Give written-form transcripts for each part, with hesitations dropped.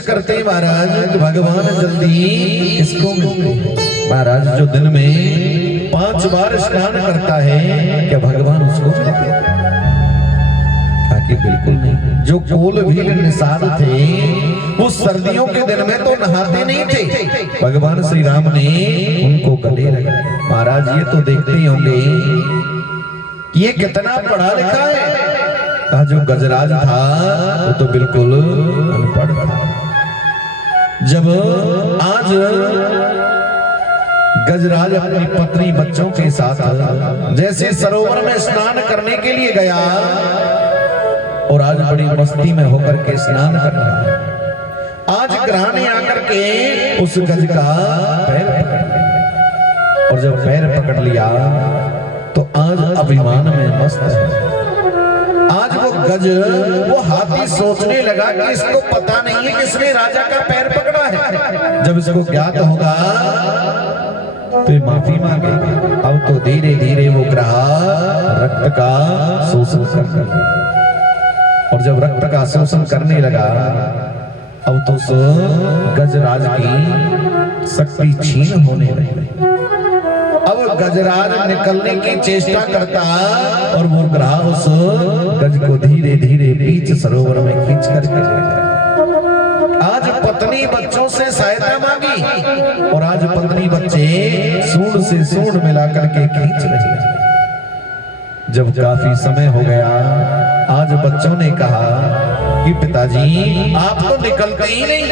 करते हैं महाराज तो भगवान जल्दी इसको मिलते। महाराज जो दिन में 5 बार स्नान करता है क्या भगवान उसको मिलते? कि बिल्कुल नहीं। जो कोल भील निषाद थे वो सर्दियों के दिन में तो नहाते नहीं थे, भगवान श्री राम ने उनको गले लगाया। महाराज ये तो देखते ही होंगे ये कितना पढ़ा लिखा है। जो गजराज था वो तो बिल्कुल अनपढ़ था। जब आज गजराज अपनी पत्नी बच्चों के साथ जैसे सरोवर में स्नान करने के लिए गया और आज बड़ी मस्ती में होकर के स्नान कर रहा है, आज ग्रह ने आकर के उस गज का पैर पकड़ लिया और जब पैर पकड़ लिया तो आज अभिमान में मस्त है। आज वो गज वो हाथी सोचने लगा कि इसको पता नहीं है किसने राजा का पैर पकड़ा है। जब इसको ज्ञात होगा तो माफी मांगेगा। अब तो धीरे धीरे वो ग्रह रक्त का शोषण कर और जब रक्त का शोषण करने लगा अब तो गजराज की शक्ति छीन होने लगी। अब गजराज निकलने की चेष्टा करता और वो ग्रह उस गज को धीरे धीरे बीच सरोवर में खींच कर आज पत्नी बच्चों से सहायता मांगी और आज पत्नी बच्चे सूंड से सूंड मिलाकर के खींच रहे हैं। जब काफी समय हो गया आज बच्चों ने कहा कि पिताजी आप तो निकलते ही नहीं,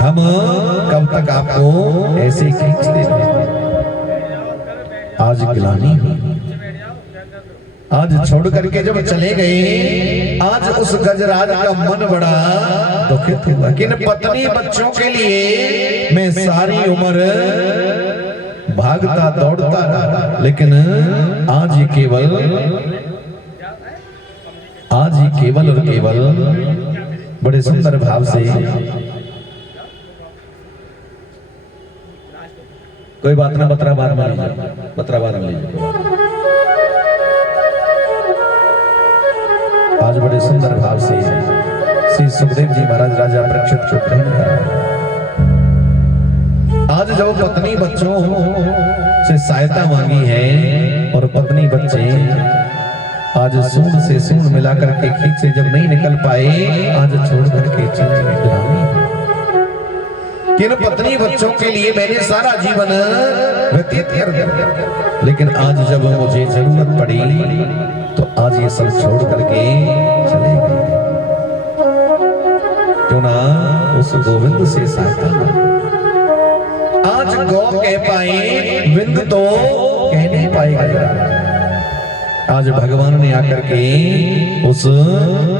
हम कब तक आपको ऐसे खींचते रहे। आज गिलानी हुई, आज छोड़ करके जब चले गए आज उस गजराज का मन बड़ा दुखित हुआ कि पत्नी बच्चों के लिए मैं सारी उम्र भागता दौड़ता रहा, लेकिन आज ही केवल और केवल बड़े सुंदर भाव से कोई बात ना बतरा बाद में लीजिए। आज बड़े सुंदर भाव से श्री सुखदेव जी महाराज राजा परीक्षित को ग्रहण करा। आज जब पत्नी बच्चों से सहायता मांगी है और पत्नी बच्चे आज सूंड से सूंड मिलाकर के खींचे जब नहीं निकल पाए आज छोड़ करके चले गए। किन पत्नी बच्चों के लिए मैंने सारा जीवन व्यतीत कर दिया, लेकिन आज जब मुझे जरूरत पड़ी तो आज ये सब छोड़ करके चले गए। क्यों ना उस गोविंद से सहायता आज गौ कह पाए विंद तो कह नहीं पाएगा। आज भगवान ने आकर के उस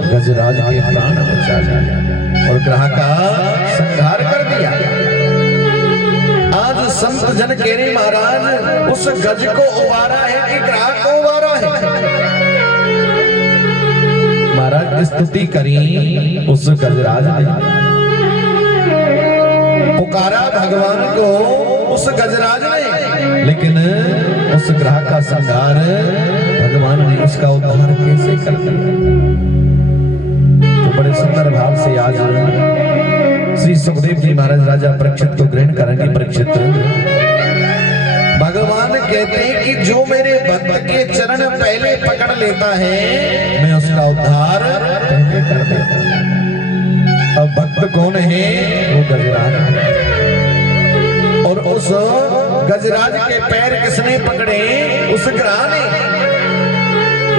गजराज के प्राण बचा लिया और ग्रह का संहार कर दिया। आज संत जन कह रहे महाराज उस गज को उबारा है कि ग्रह को उबारा है। महाराज स्तुति करी उस गजराज ने, पुकारा भगवान को उस गजराज ने, लेकिन उस ग्रह का संहार भगवान ने उसका उद्धार कैसे कर दिया। तो बड़े सुंदर भाव से आज श्री सुखदेव जी महाराज राजा परीक्षित को ग्रहण करेंगे। परीक्षित भगवान कहते हैं कि जो मेरे भक्त के चरण पहले पकड़ लेता है मैं उसका उद्धार पहले कर देता हूं। अब भक्त कौन है? वो गजराज है। और उस गजराज के पैर किसने पकड़े? उस ग्रह ने।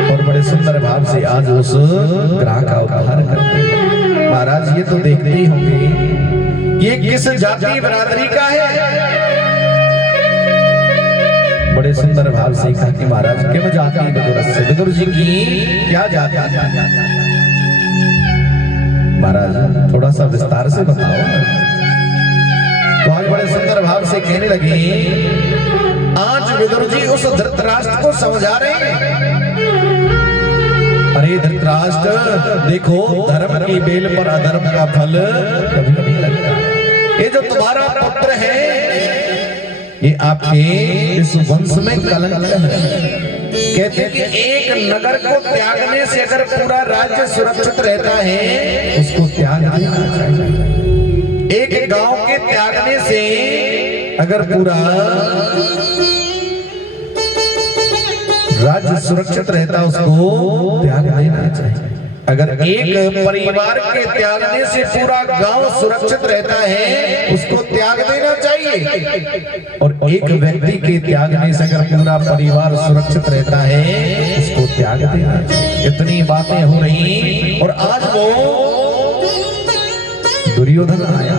और बड़े सुंदर भाव से आज उस ग्रह का उद्धार करते हैं। महाराज ये तो देखते ही होंगे ये किस जाति बिरादरी का है। बड़े सुंदर भाव से कहा कि महाराज किम जाति विदुरस्य, विदुर जी की क्या जाति? महाराज थोड़ा सा विस्तार से बताओ। तो आज बड़े सुंदर भाव से कहने लगे आज विदुर जी उस धृतराष्ट्र को समझा रहे हैं। अरे धृतराष्ट्र देखो धर्म की बेल पर अधर्म का फल कभी नहीं लगता। ये जो तुम्हारा पुत्र है ये आपके इस वंश में कलंक है। कहते हैं कि एक नगर को त्यागने से अगर पूरा राज्य सुरक्षित रहता है उसको त्याग देना चाहिए। एक गांव के त्यागने से अगर पूरा राज्य सुरक्षित रहता उसको त्याग देना चाहिए। अगर एक परिवार के त्यागने से पूरा गांव सुरक्षित रहता है उसको त्याग देना चाहिए। और एक व्यक्ति के त्यागने से अगर पूरा परिवार सुरक्षित रहता है उसको त्याग देना चाहिए। इतनी बातें हो रही और आज वो दुर्योधन आया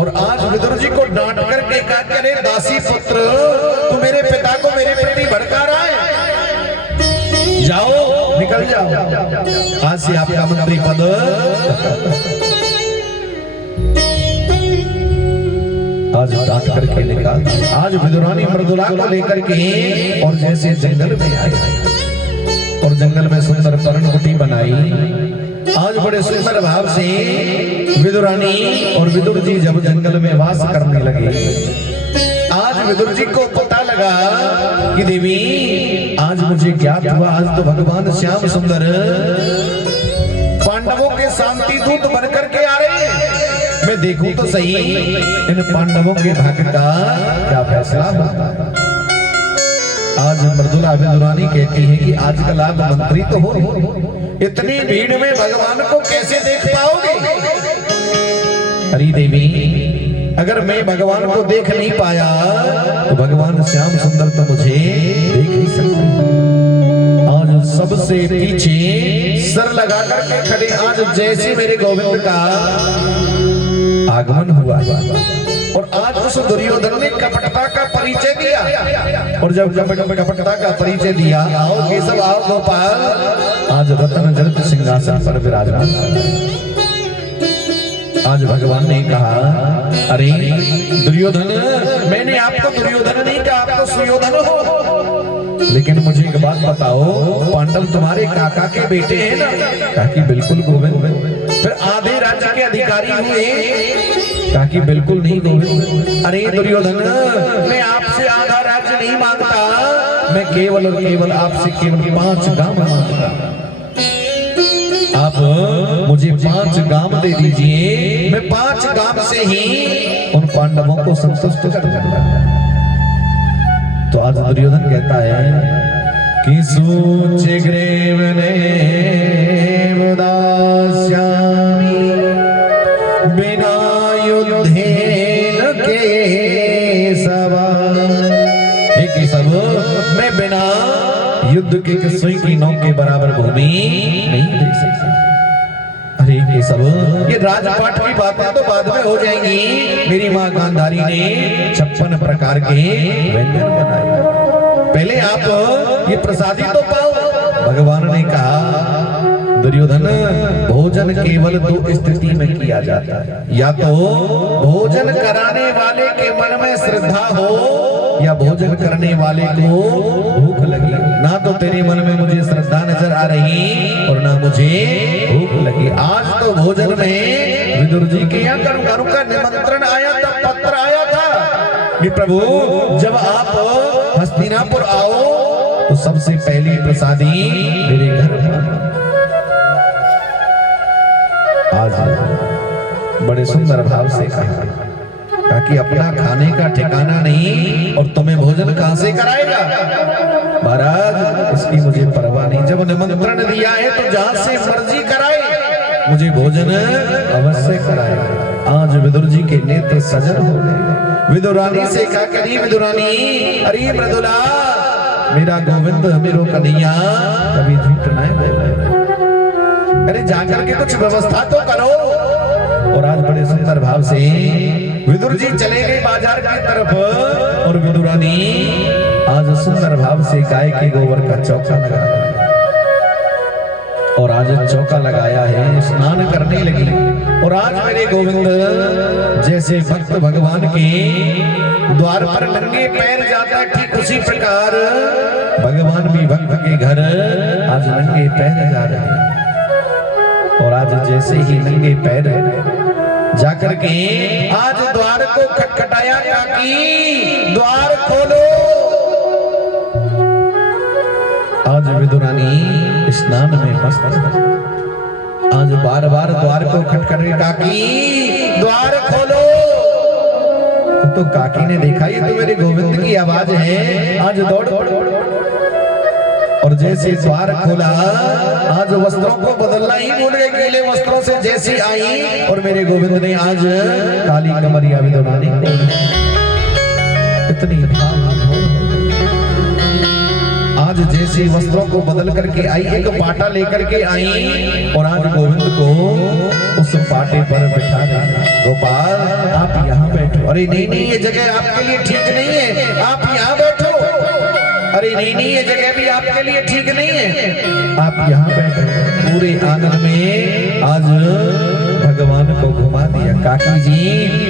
और आज विदुर जी को डांट करके कहा, अरे दासी पुत्र तू मेरे पिता को मेरे प्रति भड़का रहा है, जाओ निकल जाओ, आज से आपका मंत्री पद। आज डांट करके निकाल। आज विदुरानी मृदुला को लेकर के और जैसे जंगल में आई और जंगल में सुंदर पर्णकुटी बनाई। आज बड़े सुंदर भाव से विदुरानी और विदुर जी जब जंगल में वास करने लगे, आज विदुर जी को पता लगा कि देवी आज मुझे ज्ञात हुआ आज तो भगवान श्याम सुंदर पांडवों के शांति दूत बनकर के आ रहे हैं। मैं देखूं तो सही इन पांडवों के भाग्य का क्या फैसला होता। आज मृदुला विदुरानी कहती है कि आजकल आप मंत्री तो हो, इतनी भीड़ में भगवान को कैसे देख पाओगे? अरे देवी अगर मैं भगवान को देख नहीं पाया तो भगवान श्याम सुंदर तो मुझे देख ही सकते। आज सबसे पीछे सर लगा करके खड़े, आज जैसे मेरे गोविंद का आगमन हुआ और आज उस दुर्योधन ने कपटता का परिचय दिया। और जब कपटता का परिचय दिया, आओ केशव आओ गोपाल, आज रत्न जड़ित सिंहासन पर विराजमान। आज भगवान ने कहा, अरे दुर्योधन मैंने आपको दुर्योधन नहीं कहा, आप तो सुयोधन हो, लेकिन मुझे एक बात बताओ, पांडव तुम्हारे काका के बेटे हैं ना? कहा कि बिल्कुल गोविंद। फिर आधे राज्य के अधिकारी हुए? कहा कि बिल्कुल नहीं गोविंद। अरे दुर्योधन मैं आपसे आधा राज्य नहीं मांगता, मैं केवल और केवल आपसे केवल 5 गांव मांगता। आप मुझे 5 गांव दे दीजिए, मैं 5 गांव से ही उन पांडवों को संतुष्ट कर दूंगा। तो आज दुर्योधन कहता है कि सूच ग्रीव ने दास्यामि बिना युद्धेन केशव। मैं बिना युद्ध के किसी की नौ के बराबर भूमि नहीं दे सकता। अरे ये सब ये राजपाट की बातें तो बाद में हो जाएंगी। मेरी माँ गांधारी ने 56 प्रकार के व्यंजन बनाए, पहले आप ये प्रसादी तो पाओ। भगवान ने कहा दुर्योधन भोजन केवल 2 स्थिति में किया जाता है, या तो भोजन कराने वाले के मन में श्रद्धा हो या भोजन करने वाले को भूख लगी। ना तो तेरे मन में मुझे श्रद्धा नजर आ रही और ना मुझे भूख लगी। आज तो भोजन में विदुर जी के यहाँ करुणारू का निमंत्रण आया था, पत्र आया था कि प्रभु जब आप हस्तिनापुर आओ तो सबसे पहली प्रसादी मेरे घर में। आज बड़े सुंदर भाव से कहा ताकि अपना खाने का ठिकाना नहीं और तुम्हें भोजन कहां से कराएगा? महाराज इसकी मुझे परवाह नहीं, जब निमंत्रण दिया है तो जहां से मर्जी कराए, मुझे भोजन अवश्य कराएगा। आज विदुर जी के नेत्र सजल हो गए। विदुरानी से कहा, करी विदुरानी, अरे मृदुला मेरा गोविंद मेरो कन्हैया कभी झूठ नहीं बोले, अरे जाकर के कुछ व्यवस्था तो करो। और आज बड़े सुंदर भाव से विदुर जी चले गए बाजार की तरफ और विदुरानी आज सुंदर भाव से गाय के गोबर का चौका लगाया और आज चौका लगाया है, स्नान करने लगी। और आज मेरे गोविंद जैसे भक्त भगवान के द्वार पर नंगे पैर जाता ठीक उसी प्रकार भगवान भी भक्त के घर आज नंगे पैर जा रहे हैं। और आज जैसे ही नंगे पैर जाकर के आज द्वार को खटखटाया, काकी द्वार खोलो। विदुरानी स्नान में मस्त। आज बार बार द्वार को खटखट रही, काकी द्वार खोलो। तो काकी ने देखा ये तो मेरे गोविंद की आवाज है, आज दौड़ पड़ो। और जैसे द्वार खोला, आज वस्त्रों को बदलना ही भूल गए, गीले वस्त्रों से जैसी आई और मेरे गोविंद ने आज काली कमरिया विदुरानी को इतनी आज जैसे वस्त्रों को बदल करके आई, एक पाटा लेकर के आई और आज गोविंद को उस पाटे पर बिठा दिया। गोपाल आप यहाँ बैठो। अरे नहीं नहीं, ये जगह आपके लिए ठीक नहीं है, आप यहाँ बैठो। अरे नहीं नहीं, ये जगह भी आपके लिए ठीक नहीं है, आप यहाँ बैठो। पूरे आंगन में आज भगवान को घुमा दिया। काकी जी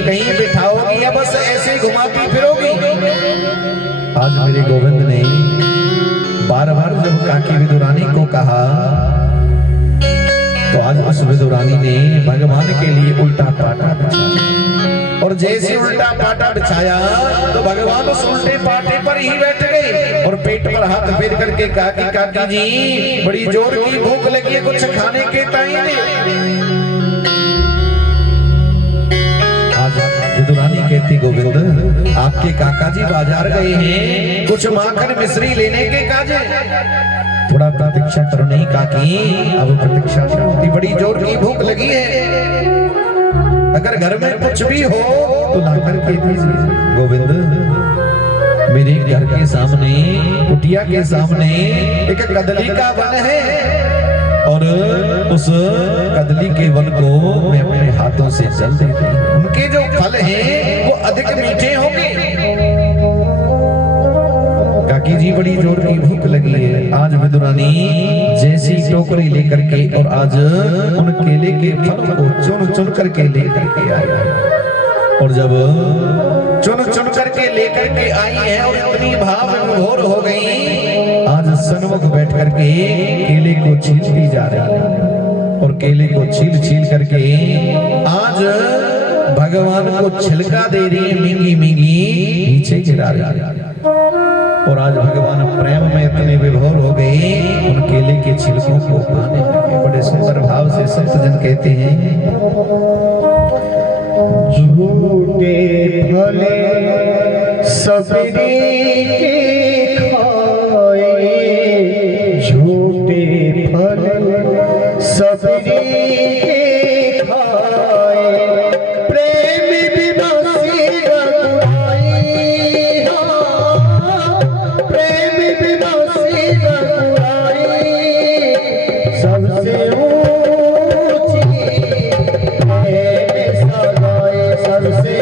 कहीं बिठाओगी या बस ऐसे घुमाती फिरोगी? आज मेरे गोविंद ने बार बार जब काकी विदुरानी को कहा, तो आज उस विदुरानी ने भगवान के लिए उल्टा पाटा बिछाया। और जैसे उल्टा पाटा बिछाया तो भगवान उस उल्टे पाटे पर ही बैठ गए और पेट पर हाथ फेर करके काकी काकी जी बड़ी जोर की भूख लगी है, कुछ खाने के टाइम में। विदुरानी कहती, गोविंद आपके काका जी बाजार गए हैं कुछ माखन मिश्री लेने के काजे, थोड़ा प्रतीक्षा करो। नहीं काकी अब प्रतीक्षा होती, बड़ी जोर की भूख लगी है, अगर घर में कुछ भी हो तो लाकर के दीजिए। गोविंद मेरे घर के सामने, कुटिया के सामने एक कदली का वन है और उस कदली के वन को मैं अपने हाथों से जल देती हूँ। उनके जो फल हैं वो अधिक मीठे होंगे। काकी जी बड़ी जोर की भूख लगी है। आज विदुरानी जैसी टोकरी लेकर के और आज उन केले के फलों को चुन चुन करके लेकर के आई। और जब चुन चुन करके लेकर के आई है और इतनी भाव विभोर हो गई, आज सन्मुख बैठ करके केले को छीलती जा रही है और केले को छील छील करके आज भगवान को छिलका दे रही है, मींगी मींगी नीचे गिरा रही है। और आज भगवान प्रेम में इतने विभोर हो गए, उन केले के छिलकों को खाने लगे। बड़े सुंदर भाव से संत जन कहते हैं, झूठे फले सबरी के खाए, झूठे फले सबरी के खाए, प्रेम विनाशी रघुराई, प्रेम विनाशी रघुराई, सबसे सबसे